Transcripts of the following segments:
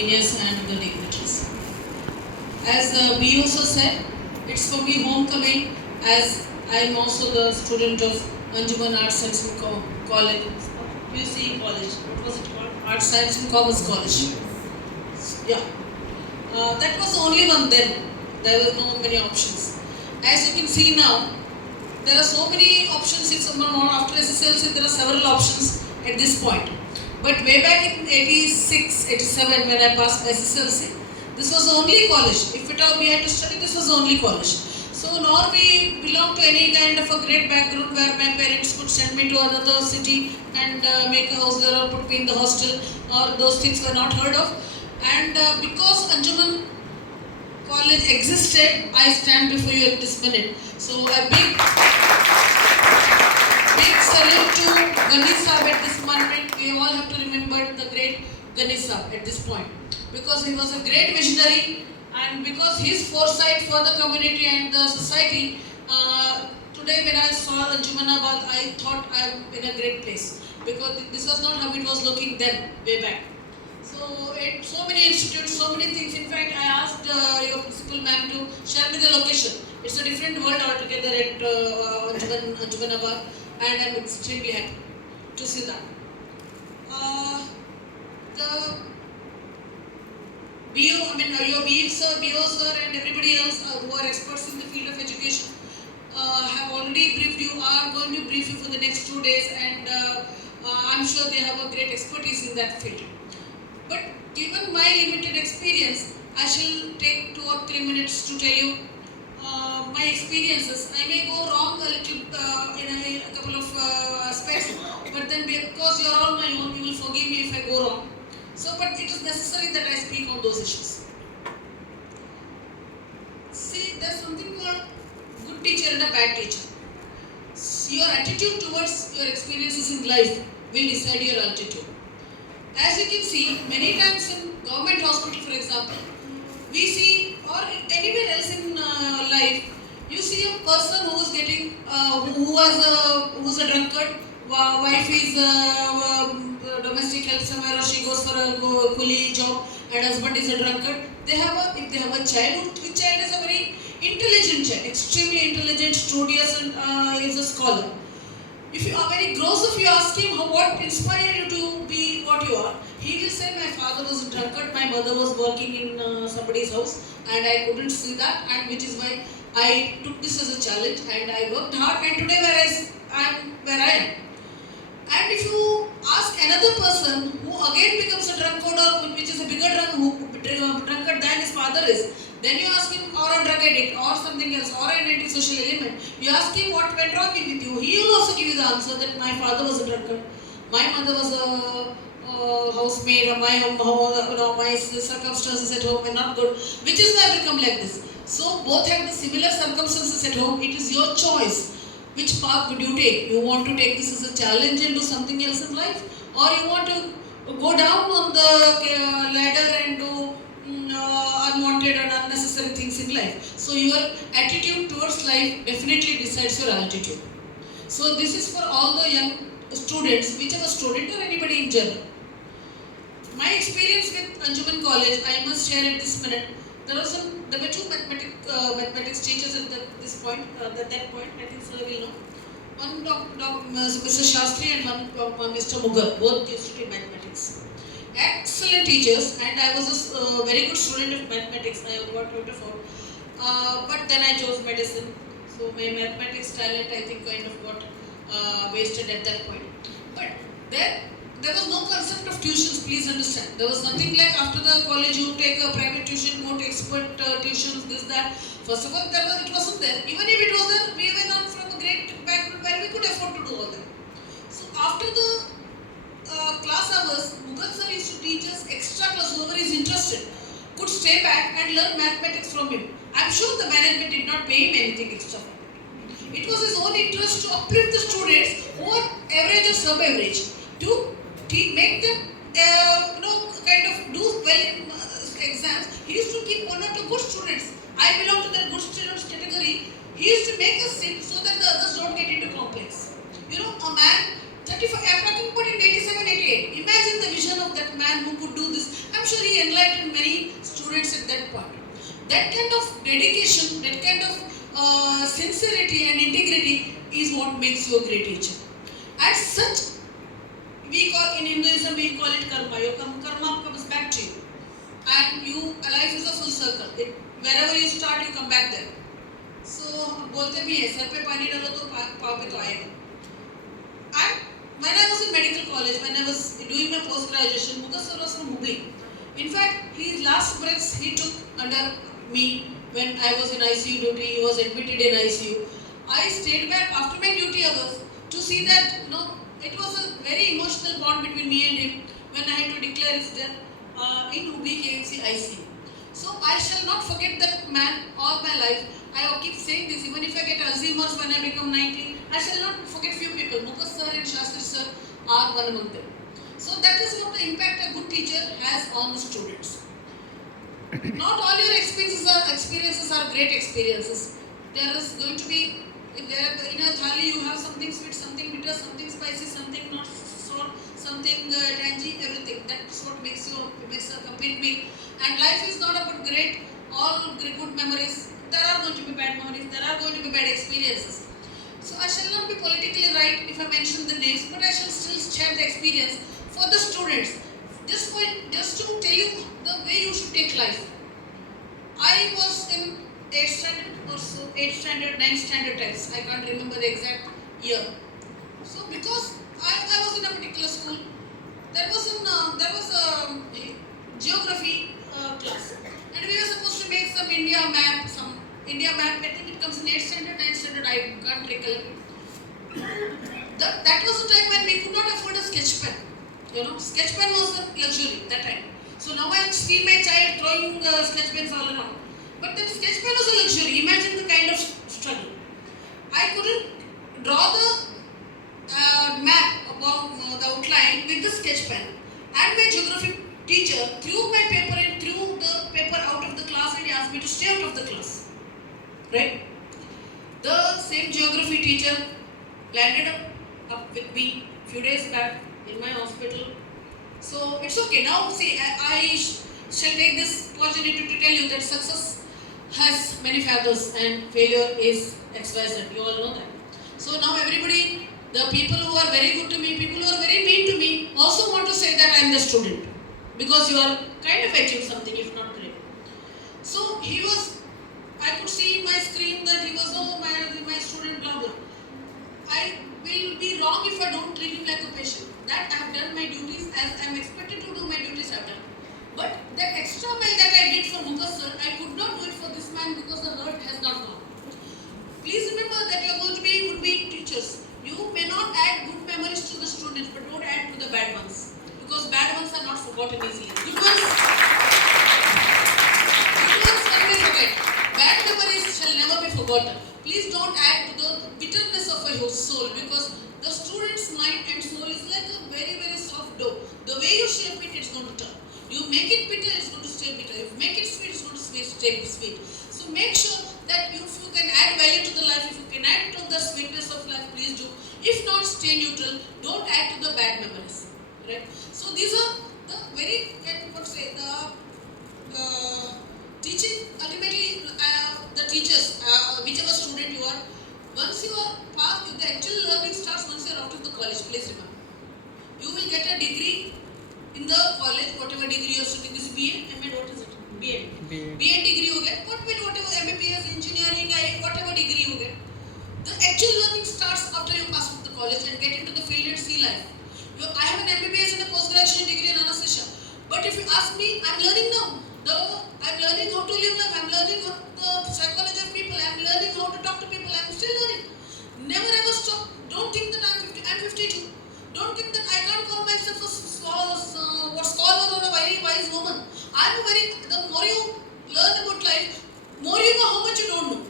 seniors and the dignitaries. As we also said, it's for me homecoming, as I am also the student of Anjuman Arts Science and College, UC College. What was it called? Arts Science and Commerce College. Yeah. That was the only one then. There were no many options. As you can see now, there are so many options in someone after SSLC. There are several options at this point. But way back in 86, 87 when I passed my SSLC, this was the only college. If at all we had to study, this was the only college. So nor we belong to any kind of a great background where my parents could send me to another city and make a house there or put me in the hostel, or those things were not heard of. And because Anjuman College existed, I stand before you at this minute. So a big salute to Ganesh Saab at this moment. We all have to remember the great Ganesh Saab at this point, because he was a great visionary, and because his foresight for the community and the society. Today when I saw Anjumanabad, I thought I am in a great place, because this was not how it was looking then, way back. So many institutes, so many things. In fact, I asked your principal ma'am to share me the location. It's a different world altogether at Anjumanabad, and I'm extremely happy to see that. The your BO sir, and everybody else who are experts in the field of education have already briefed you, are going to brief you for the next 2 days, and I'm sure they have a great expertise in that field. But given my limited experience, I shall take 2 or 3 minutes to tell you my experiences. I may go wrong a little in a couple of aspects, but then because you are all my own, you will forgive me if I go wrong. So, but it is necessary that I speak on those issues. See, there's something called good teacher and a bad teacher. Your attitude towards your experiences in life will decide your altitude. As you can see, many times in government hospital, for example, we see, or anywhere else in life, you see a person who is getting, who's a drunkard, wife is domestic help somewhere, or she goes for a coolie job, and husband is a drunkard. If they have a child, which child is a very intelligent child, extremely intelligent, studious, and is a scholar. If you are very gross, if you ask him what inspired you to be what you are, he will say, my father was a drunkard, my mother was working in somebody's house, and I couldn't see that, and which is why I took this as a challenge, and I worked hard, and today I am where I am. And if you ask another person who again becomes a drunkard, or which is a bigger drunkard than his father is, then you ask him, or a drug addict, or something else, or an antisocial element, you ask him what went wrong with you, he will also give you the answer that my father was a drunkard, my mother was a housemaid, or my circumstances at home were not good, which is why I become like this. So both have the similar circumstances at home. It is your choice. Which path would you take? You want to take this as a challenge and do something else in life, or you want to go down on the ladder and do unwanted and unnecessary things in life. So your attitude towards life definitely decides your altitude. So this is for all the young students, whichever student or anybody in general. My experience with Anjuman College, I must share at this minute. There were two mathematics teachers at that point. I think sir will know. One Mr. Shastri and one Mr. Mughal. Both used to teach mathematics. Excellent teachers, and I was a very good student of mathematics. I got out of all. But then I chose medicine. So my mathematics talent, I think, kind of got wasted at that point. But there was no concept of tuitions, please understand. There was nothing like after the college you take a private tuition, go to expert tuitions, this, that. First of all, it wasn't there. Even if it was there, we were not from a great background where we could afford to do all that. So after the class hours, Mughal sir used to teach us extra class. Whoever is interested could stay back and learn mathematics from him. I'm sure the management did not pay him anything extra. It was his own interest to uplift the students who are average or sub-average, to make them kind of do well in exams. He used to keep 1 or 2 good students. I belong to that good students category. He used to make us sit so that the others don't get into complex. A man, 35, I'm talking about in 87, 88. Imagine the vision of that man who could do this. I'm sure he enlightened many students at that point. That kind of dedication, that kind of sincerity and integrity is what makes you a great teacher. As such, we call in Hinduism we call it karma. Your karma comes back to you, and life is a full circle. Wherever you start, you come back there. So बोलते भी हैं sir पे पानी डालो तो पाँव पे तो आएगा. And when I was in medical college, when I was doing my post graduation, Mukesh sir was from Hubli. In fact, his last breaths he took under me when I was in ICU duty. He was admitted in ICU. I stayed back after my duty hours to see that it was a very emotional bond between me and him when I had to declare his death in Hubli KMC ICU. So I shall not forget that man all my life. I keep saying this, even if I get Alzheimer's when I become 90, I shall not forget few people. Mukesh sir and Shastri sir are one among them. So that is what the impact a good teacher has on the students. Not all your experiences are great experiences. There is going to be, in a thali you have something sweet, something bitter, something spicy, something not salt, something tangy, everything. That's what makes a complete meal. And life is not about all good memories. There are going to be bad memories, there are going to be bad experiences. So I shall not be politically right if I mention the names, but I shall still share the experience for the students. Just to tell you the way you should take life. I was in 8th standard or so, 8th standard, 9th standard times. I can't remember the exact year. So because I was in a particular school, there was a geography class, and we were supposed to make some India map. I think it comes in 8th standard, 9th standard. I can't recollect. That was the time when we could not afford a sketch pen. Sketch pen was a luxury that time. So now I see my child throwing sketch pens all around. But that sketch pen was a luxury. Imagine the kind of struggle. I couldn't draw the map about the outline with the sketch pen. And my geography teacher threw my paper and threw the paper out of the class and he asked me to stay out of the class. Right? The same geography teacher landed up with me few days back in my hospital. So it's okay. Now see, I shall take this opportunity to tell you that success has many factors and failure is XYZ. You all know that. So now everybody, the people who are very good to me, people who are very mean to me, also want to say that I am the student. Because you are kind of achieved something, if not great. So I could see in my screen that he was, my student, blah blah. I will be wrong if I don't treat him like a patient. That I have done my duties as I am expected to do my duties, I have done. But that extra mile that I did for Mukesh sir, I could not do it for this man because the hurt has not gone. Please remember that you are going to be would-be teachers. You may not add good memories to the students, but don't add to the bad ones. Because bad ones are not forgotten easily. Good ones can be forgotten. Bad memories shall never be forgotten. Please don't add to the bitterness of your soul, because the student's mind and soul is like a very, very soft dough. The way you shape it, it's going to turn. You make it bitter, it's going to stay bitter. If you make it sweet, it's going to stay sweet. So make sure that if you can add value to the life, if you can add to the sweetness of life, please do. If not, stay neutral. Don't add to the bad memories. Right? So these are the very, teaching, ultimately, the teachers, whichever student you are, once you are passed, the actual learning starts once you are out of the college, please remember. You will get a degree in the college, whatever degree you are studying, this BA, MA, what is it? BA degree you get, whatever MBBS, engineering, whatever degree you get. The actual learning starts after you pass out the college and get into the field and see life. I have an MBBS and a post-graduation degree in anesthesia. But if you ask me, I'm learning now. I'm learning how to live life. I'm learning the psychology of people. I'm learning how to talk to people. I'm still learning. Never ever stop. Don't think that I'm 52. Don't think that I can't call myself a scholar or a very wise woman. The more you learn about life, more you know how much you don't know.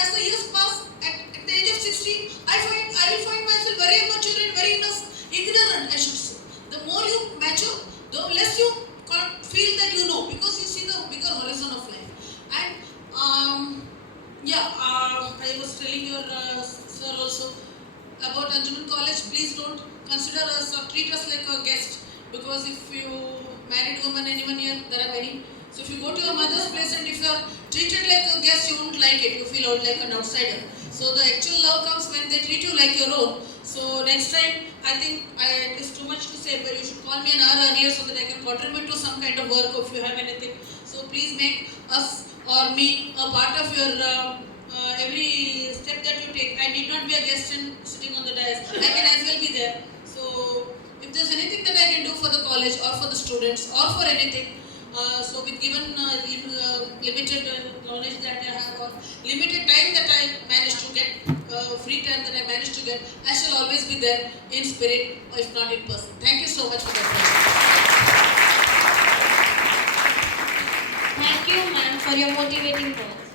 As the years pass, at the age of 60, I will find myself very immature and very ignorant, I should say. The more you mature, the less you feel that you know, because you see the bigger horizon of life. And I was telling your sir also about Anjuman College. Please don't consider us or treat us like a guest, because if you anyone here? There are many. So if you go to your mother's place and if you are treated like a guest, you won't like it. You feel like an outsider. So the actual love comes when they treat you like your own. So next time, I think it is too much to say, but you should call me an hour earlier so that I can contribute to some kind of work if you have anything. So please make us or me a part of your every step that you take. I need not be a guest and sitting on the dais. I can as well be there. So if there's anything that I can do for the college or for the students or for anything, so with given limited knowledge that I have or limited time that I managed to get, free time that I managed to get, I shall always be there in spirit, or if not in person. Thank you so much for that. Thank you, ma'am, for your motivating words.